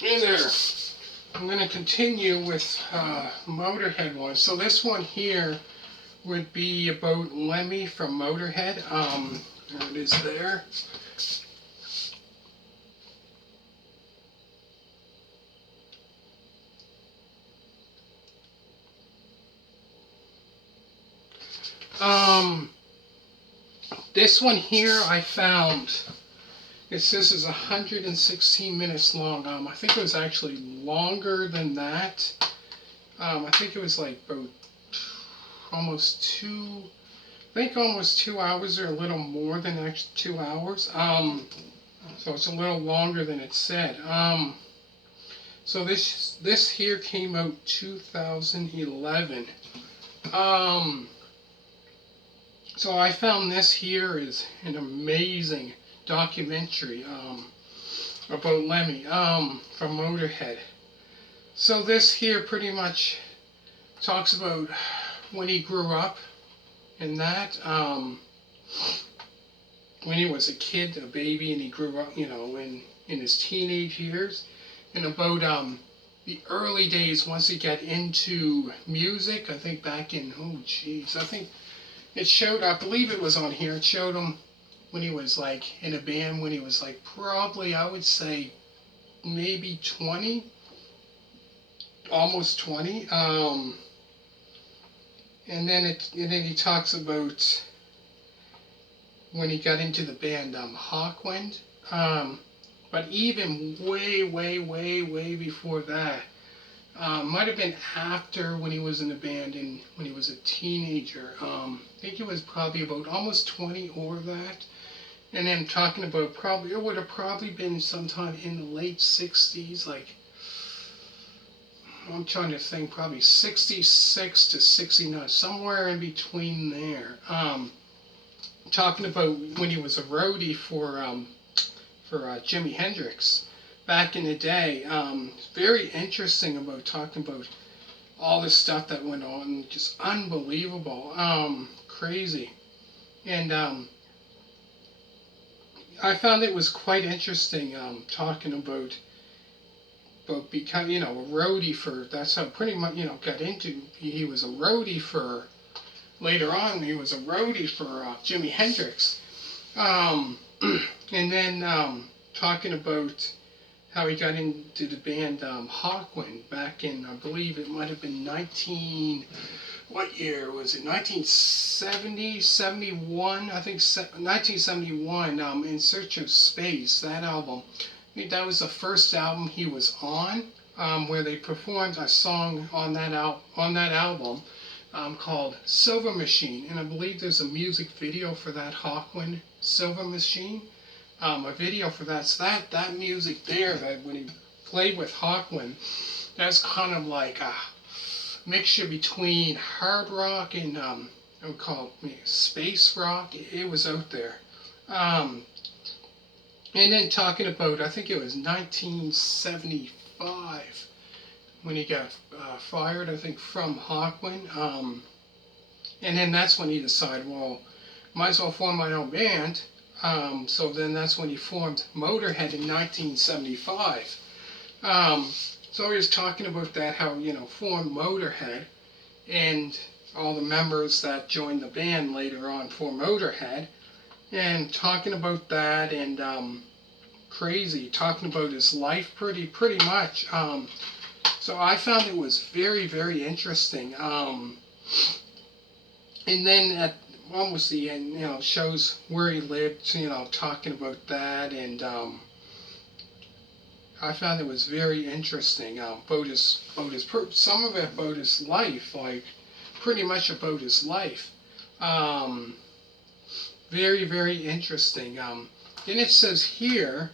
Hey there. I'm going to continue with Motorhead one. So this one here would be about Lemmy from Motorhead. There it is there. Um, this one here I found. It says is 116 minutes long. I think it was actually longer than that. I think it was like about almost two. I think almost 2 hours or a little more than actually 2 hours. So it's a little longer than it said. So this here came out 2011. Um, so I found this here is an amazing documentary about Lemmy from Motorhead. So this here pretty much talks about when he grew up and that when he was a kid, a baby, and he grew up, in his teenage years, and about the early days once he got into music. I think back in I think it showed. I believe it was on here. It showed him when he was like in a band when he was like probably I would say maybe 20, almost 20. And then he talks about when he got into the band Hawkwind. But even way, way, way, way before that, might have been after when he was in the band and when he was a teenager. I think he was probably about almost 20 or that. And then talking about probably, it would have probably been sometime in the late 60s, like, I'm trying to think, probably 66 to 69, somewhere in between there. Talking about when he was a roadie for Jimi Hendrix back in the day. Very interesting about talking about all this stuff that went on, just unbelievable, crazy. And I found it was quite interesting talking about becoming, a roadie for, that's how pretty much, got into, he was a roadie for, later on, he was a roadie for Jimi Hendrix. And then talking about how he got into the band Hawkwind back in, I believe it might have been what year was it? 1970, 71, I think 1971, In Search of Space, that album. I think that was the first album he was on, where they performed a song on that album called Silver Machine. And I believe there's a music video for that Hawkwind Silver Machine. A video for that. So that music there, that when he played with Hawkwind, that's kind of like a mixture between hard rock and I would call it space rock. It was out there. And then talking about, I think it was 1975 when he got fired, I think, from Hawkwind. And then that's when he decided, well, might as well form my own band. So then that's when he formed Motorhead in 1975. So he was talking about that, how, formed Motorhead, and all the members that joined the band later on for Motorhead, and talking about that, and crazy, talking about his life pretty much. So I found it was very, very interesting. And then at almost the end, shows where he lived, talking about that, and I found it was very interesting. Some of it about his life, like pretty much about his life. Very, very interesting. And it says here,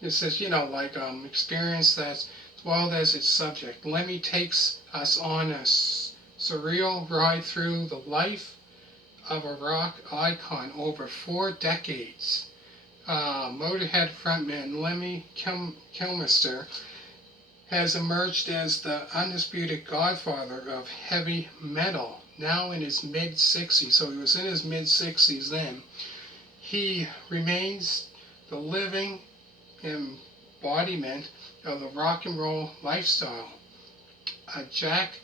experience that as well as its subject. Lemmy takes us on a surreal ride through the life of a rock icon over 4 decades. Motorhead frontman Lemmy Kilmister has emerged as the undisputed godfather of heavy metal, now in his mid-60s. So he was in his mid-60s then. He remains the living embodiment of the rock and roll lifestyle. A Jack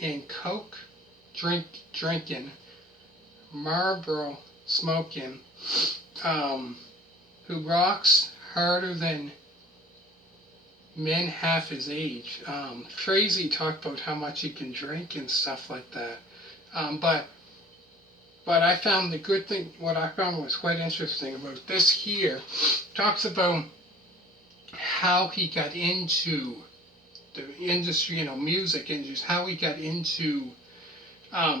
and Coke drinking, Marlboro smoking, who rocks harder than men half his age. Crazy talk about how much he can drink and stuff like that. But I found the good thing, what I found was quite interesting about this here, talks about how he got into the industry, music, and just how he got into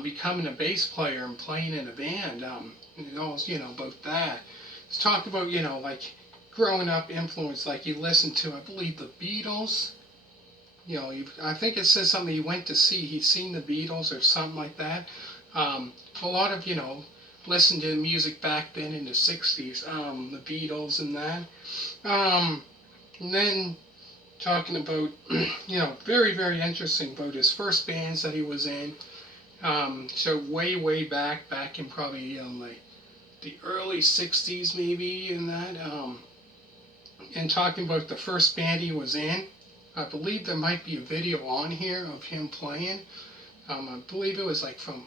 becoming a bass player and playing in a band. About that. It's talk about, like growing up influence, like he listened to, I believe, the Beatles. I think it says something he went to see, he's seen the Beatles or something like that. A lot of, listened to music back then in the 60s, the Beatles and that. And then talking about, very, very interesting about his first bands that he was in. So way back in probably, like the early 60s maybe in that. And talking about the first band he was in. I believe there might be a video on here of him playing. I believe it was like from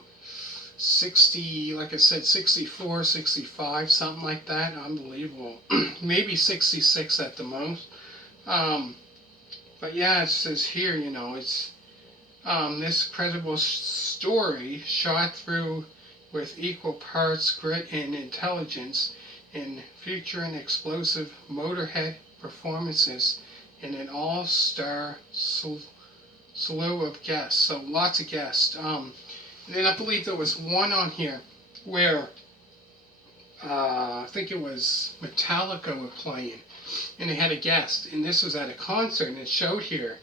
60, like I said, 64, 65, something like that. Unbelievable. Maybe 66 at the most. But yeah, it says here, it's this credible story shot through with equal parts grit and intelligence, and featuring explosive Motorhead performances and an all-star slew of guests. So lots of guests. And then I believe there was one on here where I think it was Metallica were playing, and they had a guest, and this was at a concert, and it showed here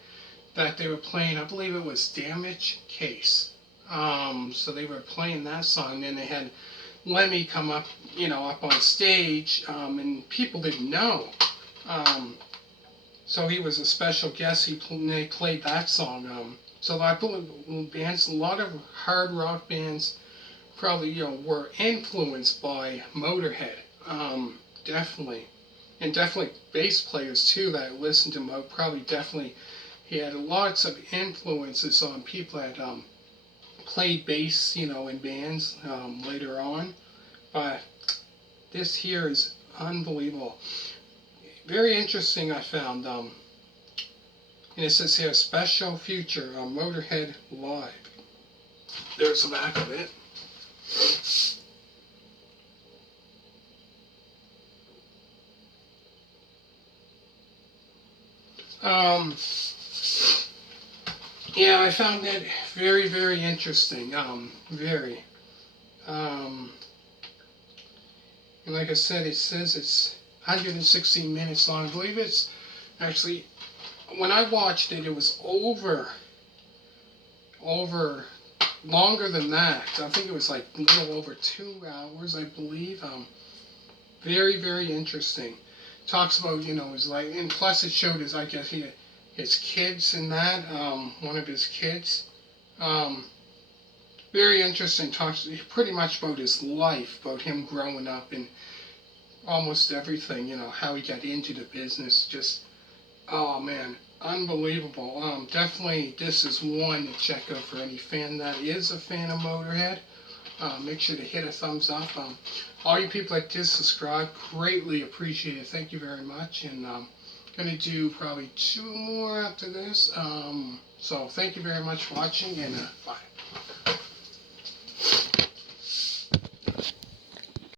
that they were playing, I believe it was Damage Case. So they were playing that song, and they had Lemmy come up, up on stage, and people didn't know. So he was a special guest. They played that song. So I believe bands, a lot of hard rock bands, probably were influenced by Motorhead. Definitely, and definitely bass players too that listened to Mo. Probably definitely, he had lots of influences on people that played bass, in bands later on. But this here is unbelievable. Very interesting, I found. And it says here, special feature on Motorhead Live. There's the back of it. Yeah, I found that very, very interesting. Very. And like I said, it says it's 116 minutes long. I believe it's actually, when I watched it, it was over longer than that. I think it was like a little over 2 hours, I believe. Very, very interesting. Talks about, his life, and plus it showed his kids in that, one of his kids. Very interesting. Talks pretty much about his life, about him growing up and almost everything, how he got into the business. Just, oh man, unbelievable. Definitely, this is one to check out for any fan that is a fan of Motorhead. Make sure to hit a thumbs up. All you people that did subscribe, greatly appreciate it. Thank you very much. And I'm going to do probably 2 more after this. So thank you very much for watching, and bye.